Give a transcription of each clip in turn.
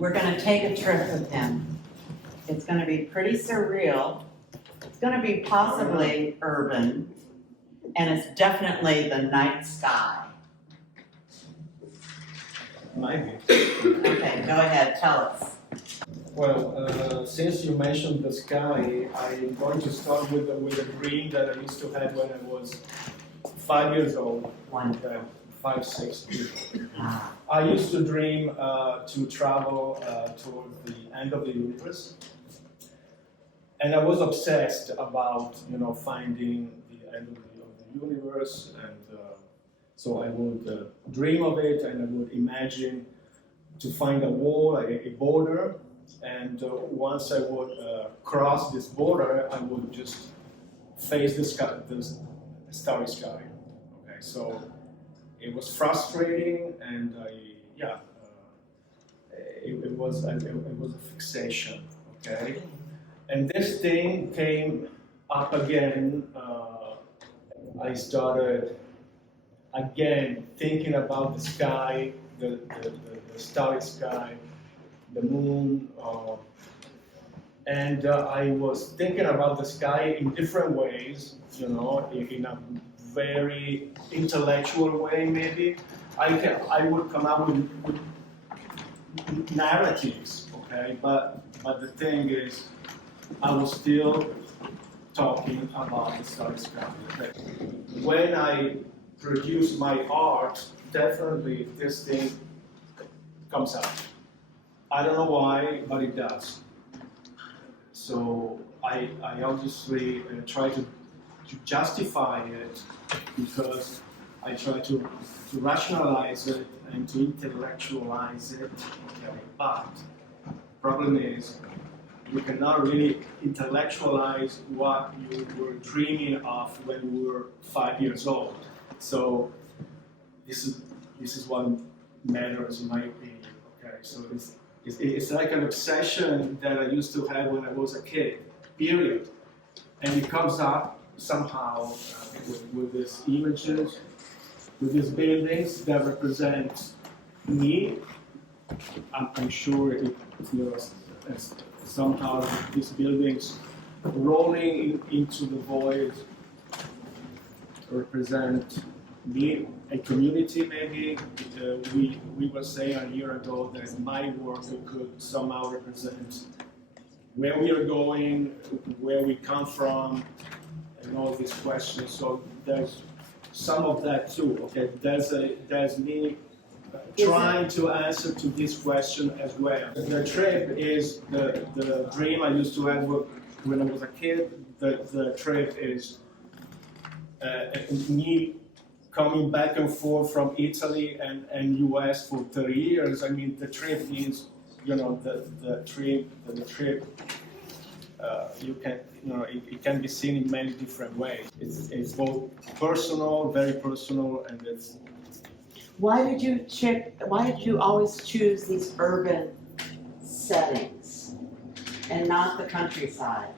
We're going to take a trip with him. It's going to be pretty surreal. It's going to be possibly urban, and it's definitely the night sky. Maybe. Okay, go ahead, tell us. Well, since you mentioned the sky, I'm going to start with a dream that I used to have when I was 5 years old. Wonderful. 5, 6 years old. Ah, I used to dream to travel toward the end of the universe, and I was obsessed about finding the end of the universe, and so I would dream of it, and I would imagine to find a wall, a border, and once I would cross this border, I would just face the sky, the starry sky. Okay, so it was frustrating, and it was a fixation. Okay, and this thing came up again. I started again thinking about the sky, the starry sky, the moon, and I was thinking about the sky in different ways, in a very intellectual way maybe. I would come up with narratives, okay, but the thing is, I was still talking about the starry sky. Okay? When I produce my art, definitely this thing comes out. I don't know why, but it does. So I obviously try to justify it because I try to rationalize it and to intellectualize it. Okay. But the problem is you cannot really intellectualize what you were dreaming of when you were 5 years old. So this is what matters in my opinion. Okay, so it's like an obsession that I used to have when I was a kid, period. And it comes up somehow with these images, with these buildings that represent me. I'm sure it, somehow these buildings rolling into the void represent me, a community maybe. We were saying a year ago that my work could somehow represent where we are going, where we come from, and all these questions. So there's some of that too. Okay, there's me trying to answer to this question as well. The trip is the dream I used to have when I was a kid. The trip is me coming back and forth from Italy and US for 30 years. I mean, the trip is, the trip. You can, it can be seen in many different ways. It's both personal, very personal, and it's. why did you always choose these urban settings and not the countryside?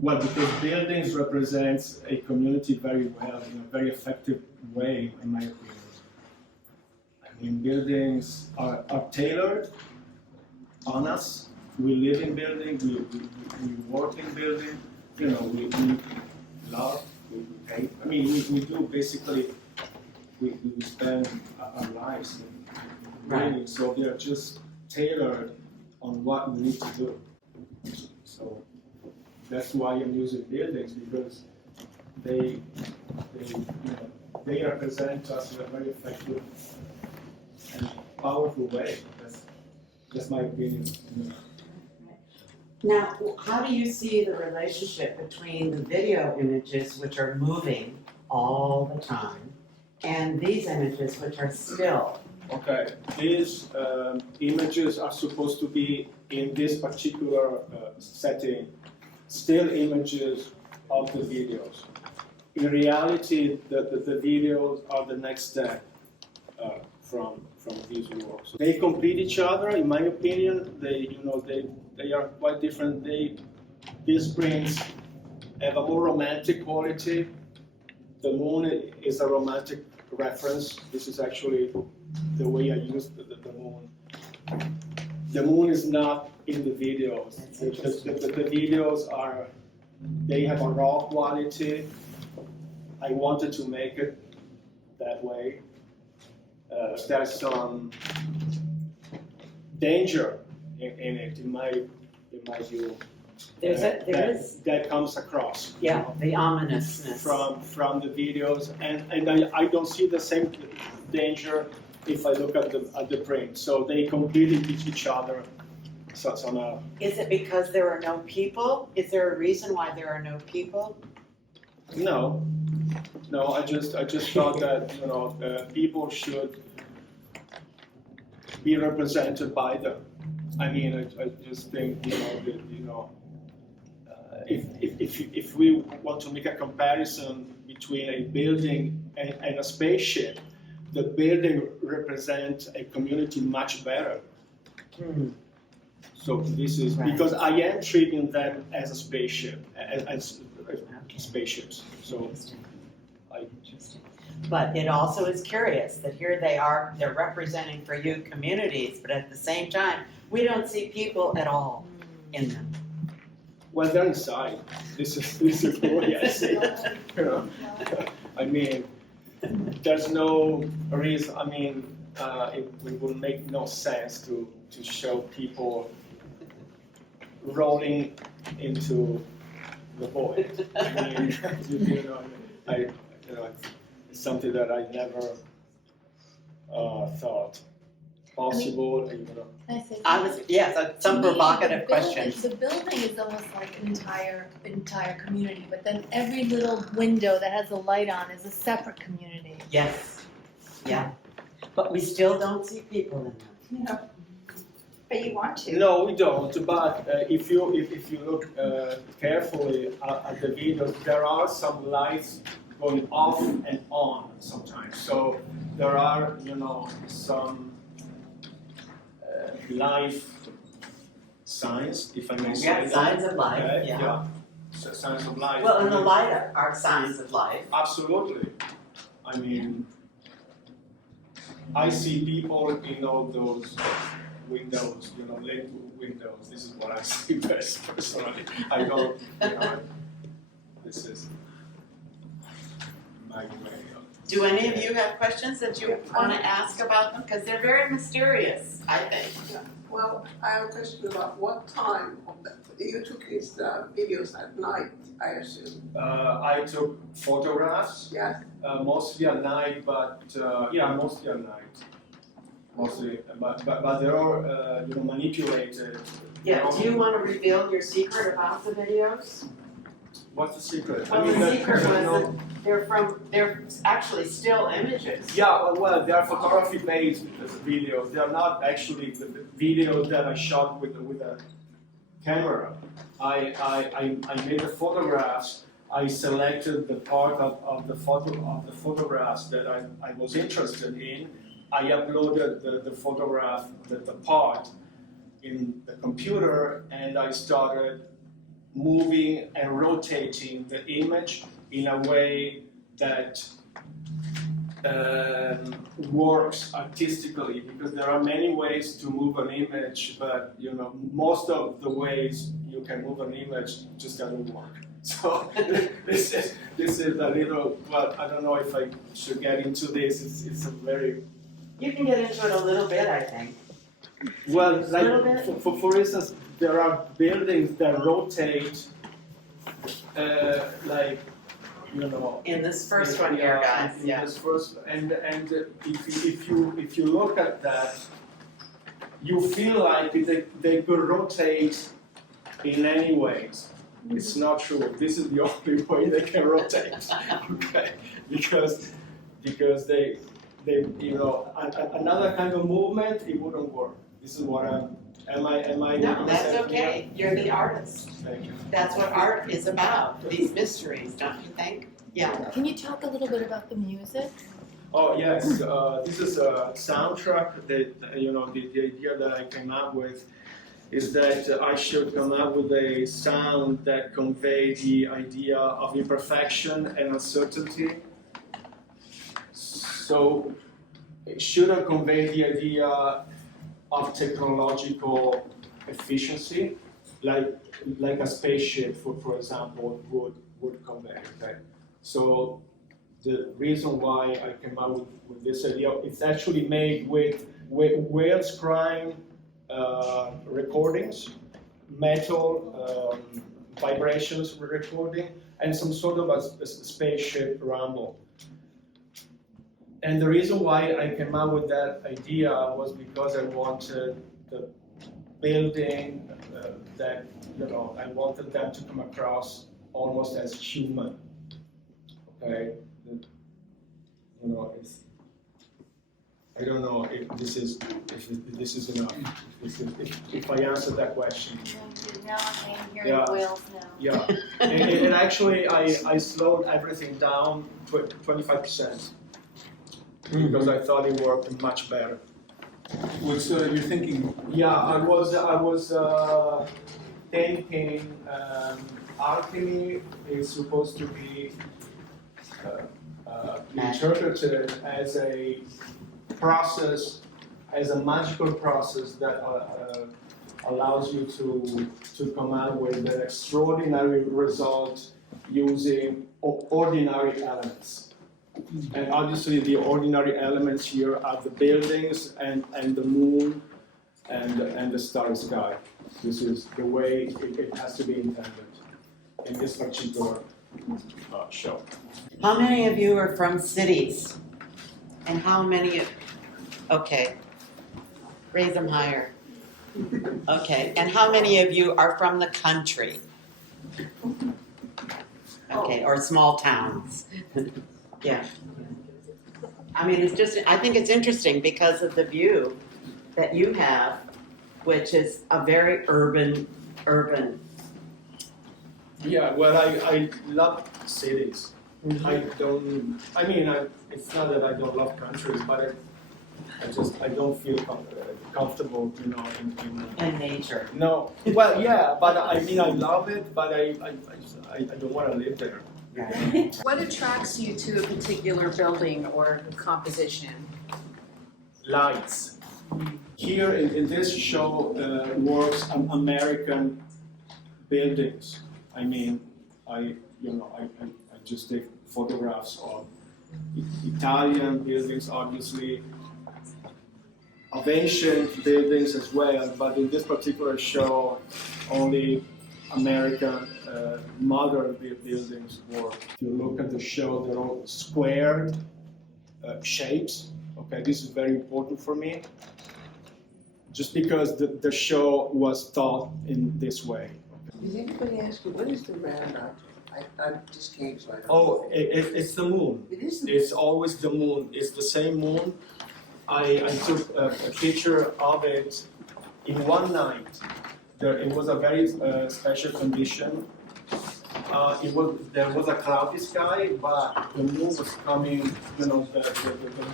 Well, because buildings represents a community very well, in a very effective way, in my opinion. I mean, buildings are tailored on us. We live in buildings, we work in buildings, we love, we hate. I mean, we do basically, we spend our lives in buildings, so they are just tailored on what we need to do. So that's why I'm using buildings, because they represent us in a very effective and powerful way. That's my opinion. Now, how do you see the relationship between the video images, which are moving all the time, and these images, which are still? Okay, these images are supposed to be in this particular setting, still images of the videos. In reality, the videos are the next step from these works. They complete each other, in my opinion. They are quite different. These prints have a more romantic quality. The moon is a romantic reference. This is actually the way I used the moon the moon is not in the videos. The videos are, they have a raw quality. I wanted to make it that way. There's some danger in it, in my view. That comes across. Yeah, the ominousness. From the videos, and I don't see the same danger if I look at the print. So they compete with each other. So somehow. Is it because there are no people? Is there a reason why there are no people? No, I just thought that people should be represented by them. I mean, I just think that if we want to make a comparison between a building and a spaceship, the building represents a community much better. Hmm. So this is Right. because I am treating them as a spaceship, as spaceships. So Interesting. But it also is curious that here they're representing for you communities, but at the same time, we don't see people at all in them. well, they're inside. This is the way I see it. I mean, there's no reason. I mean, it would make no sense to show people rolling into the void. I mean, it's something that I never thought possible. Can I say I something? was, yes, some To me, provocative the building- questions. The building is almost like an entire community, but then every little window that has a light on is a separate community. Yes, yeah. But we still don't see people in them. No. But you want to. No, we don't. But if you look carefully at the videos, there are some lights going off and on sometimes. So there are, some life signs, if I may say. Yeah, signs of life, Okay, yeah. So, signs of life. Well, and the light are signs of life. Absolutely. I mean, I see people in all those windows, lit windows. This is what I see best personally. I don't, this is my way of. Do any of you have questions that you want to ask about them? Because they're very mysterious, I think. Well, I have a question about what time of you took these videos at night, I assume. I took photographs, Yes. mostly at night, but mostly at night. Mostly, but they're all manipulated. Yeah, do you want to reveal your secret about the videos? What's the secret? Well, the secret was that they're actually still images. Yeah, well, they are photography-based videos. They are not actually the videos that I shot with a camera. I made the photographs. I selected the part of the photographs that I was interested in. I uploaded the photograph, the part, in the computer, and I started moving and rotating the image in a way that works artistically, because there are many ways to move an image, but most of the ways you can move an image just doesn't work. So this is a little, but I don't know if I should get into this. It's a very You can get into it a little bit, I think. well, A little bit. like for instance, there are buildings that rotate, In this first one here, guys, in yeah. this first, and if you look at that, you feel like they could rotate in any ways. It's not true. This is the only way they can rotate, okay? Because they another kind of movement, it wouldn't work. This is what am I? No, that's okay. You're the artist. Thank you. That's what art is about, these mysteries, don't you think? Yeah. Can you talk a little bit about the music? Oh yes, this is a soundtrack that the idea that I came up with is that I should come up with a sound that convey the idea of imperfection and uncertainty. So it shouldn't convey the idea of technological efficiency, like a spaceship, for example, would convey. Okay, so the reason why I came up with this idea, it's actually made with whales crying recordings, metal vibrations recording, and some sort of a spaceship rumble. And the reason why I came up with that idea was because I wanted the building that, I wanted them to come across almost as human. Okay, it's, I don't know if this is enough. If I answered that question. Now I'm hearing Yeah. whales now. Yeah, and actually I slowed everything down 25% because I thought it worked much better. What's your thinking? Yeah, I was thinking alchemy is supposed to be interpreted as a process, as a magical process that allows you to come out with an extraordinary result using ordinary elements. And obviously the ordinary elements here are the buildings and the moon and the starry sky. This is the way it has to be intended in this particular show. How many of you are from cities? And how many, okay, raise them higher. Okay, and how many of you are from the country? Okay, or small towns? Yeah. I mean, I think it's interesting because of the view that you have, which is a very urban. Yeah, well, I love cities. It's not that I don't love countries, but I don't feel comfortable, And nature. No, well, yeah, but I love it, but I don't want to live there. Right. What attracts you to a particular building or composition? Lights. Here in this show works American buildings. I just take photographs of Italian buildings, obviously, of ancient buildings as well, but in this particular show, only American modern buildings work. If you look at the show, they're all squared shapes. Okay, this is very important for me, just because the show was thought in this way. Did anybody ask you, what is the round object? I just came, so I don't know. Oh, it's the moon. It is the It's always the moon. It's the same moon. I took a picture of it in one night. It was a very special condition. There was a cloudy sky, but the moon was coming. The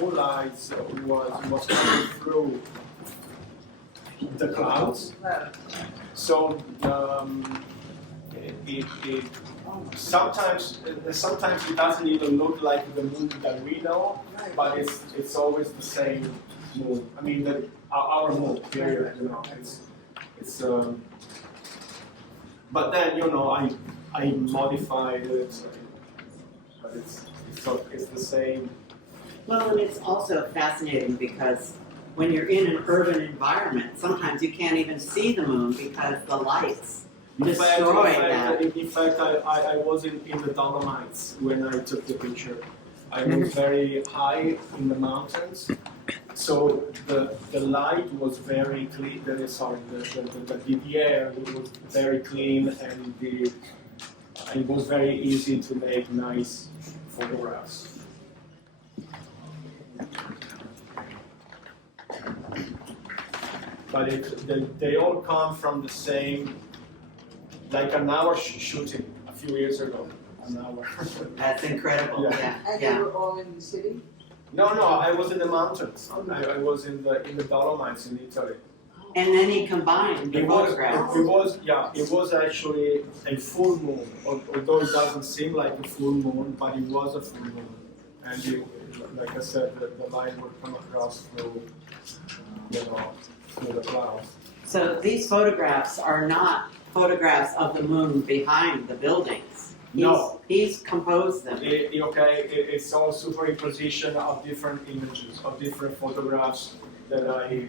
moonlight was coming through the clouds. So sometimes it doesn't even look like the moon that we know, but it's always the same moon. I mean, our moon. Period. It's but then I modified it, but it's the same. Well, and it's also fascinating because when you're in an urban environment, sometimes you can't even see the moon because the lights destroy that. In fact, I was in the Dolomites when I took the picture. I was very high in the mountains, so the light was very clean. The air was very clean, and it was very easy to make nice photographs. But they all come from the same, like an hour shooting a few years ago. An hour. That's incredible, Yeah. And they yeah. were all in the city? No, I was in the mountains. I was in the Dolomites in Italy. And then he combined the photographs. It was actually a full moon, although it doesn't seem like a full moon, but it was a full moon. And like I said, the light would come across through, with the clouds. So these photographs are not photographs of the moon behind the buildings. No. He's composed them. It's all superimposition of different images, of different photographs that I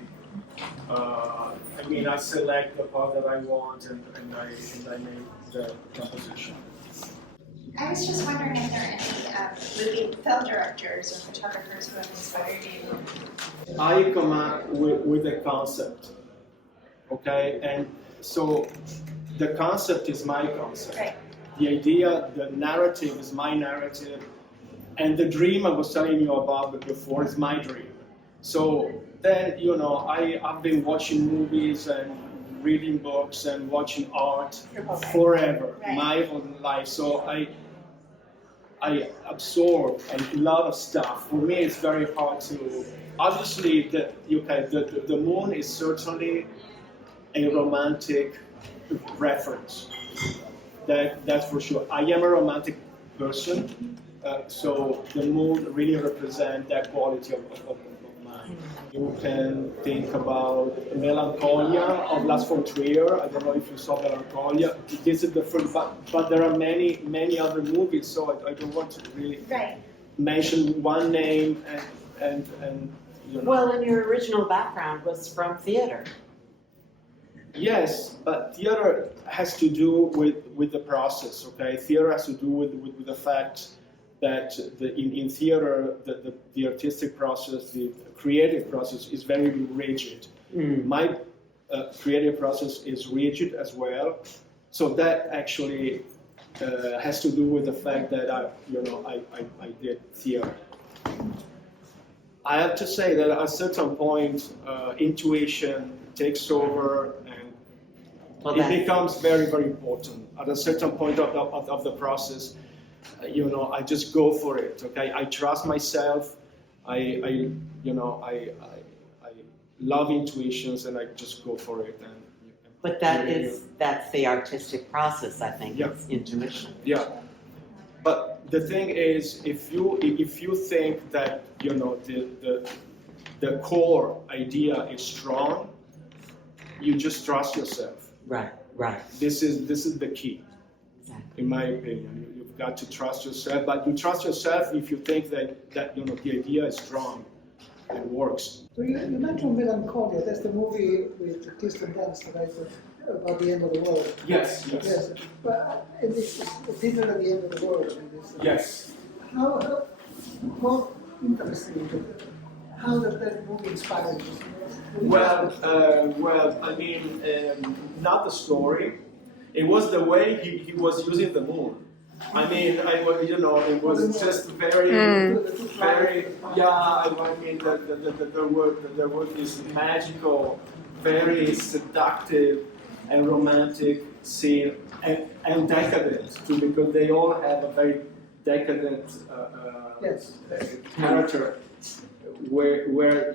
select the part that I want and I make the composition. I was just wondering if there are any movie film directors or photographers who have inspired you. I come up with a concept, okay? And so the concept is my concept. Right. The idea, the narrative is my narrative, and the dream I was telling you about before is my dream. So then, I've been watching movies and reading books and watching art forever, Right. my whole life. So I absorb a lot of stuff. For me, it's very hard to. Obviously, the moon is certainly a romantic reference. That's for sure. I am a romantic person, so the moon really represents that quality of mine. You can think about Melancholia of Lars von Trier. I don't know if you saw Melancholia. This is the first, but there are many other movies, so I don't want to really mention one name and Well, and your original background was from theater. Yes, but theater has to do with the process, okay? Theater has to do with the fact that in theater, the artistic process, the creative process is very rigid. My creative process is rigid as well, so that actually has to do with the fact that I did theater. I have to say that at a certain point, intuition takes over and it becomes very, very important. At a certain point of the process, I just go for it. Okay, I trust myself. I love intuitions, and I just go for it. But that's the artistic process, I think. Yeah. It's intuition. Yeah. But the thing is, if you think that the core idea is strong, you just trust yourself. Right. This is the key, in my opinion. You've got to trust yourself, but you trust yourself if you think that the idea is strong and works. So you mentioned Melancholia. That's the movie with Kirsten Dunst, right? About the end of the world. Yes. Yes. But it's Dinner at the End of the World. Yes. How interesting. How does that movie inspire you? Well, I mean, not the story. It was the way he was using the moon. I mean, it was just very. Yeah, I mean, there was this magical, very seductive and romantic scene, and decadent too, because they all have a very decadent character, where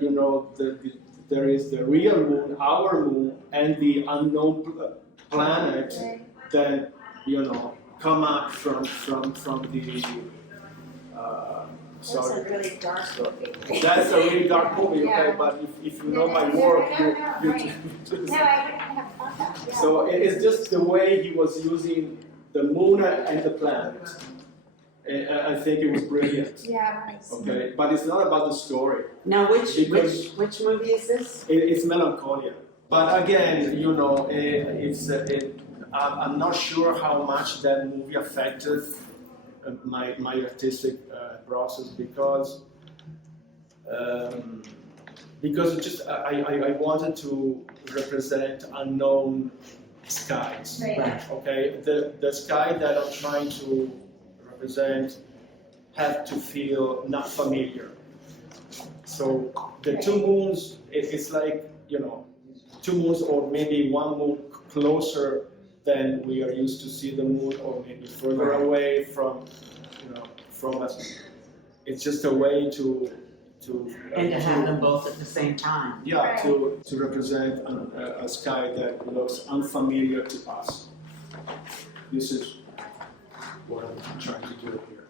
there is the real moon, our moon, and the unknown planet that come up from the. That's a really dark movie. That's a really dark movie, okay? Yeah. But if you know my work, No, I wouldn't have thought that. Yeah. So it's just the way he was using the moon and the planet. I think it was brilliant. Yeah, nice. Okay, but it's not about the story. Now, which Because- movie is this? It's Melancholia. But again, I'm not sure how much that movie affected my artistic process because it just I wanted to represent unknown skies. Right. Okay, the sky that I'm trying to represent have to feel not familiar. So the two moons, it's like two moons or maybe one moon closer than we are used to see the moon, or maybe further away from us. It's just a way to And to have them both at the same time. yeah, to represent a sky that looks unfamiliar to us. This is what I'm trying to do here.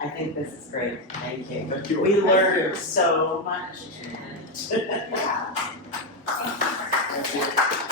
I think this is great. Thank you. Thank you. We learned so much Yeah. Thank you.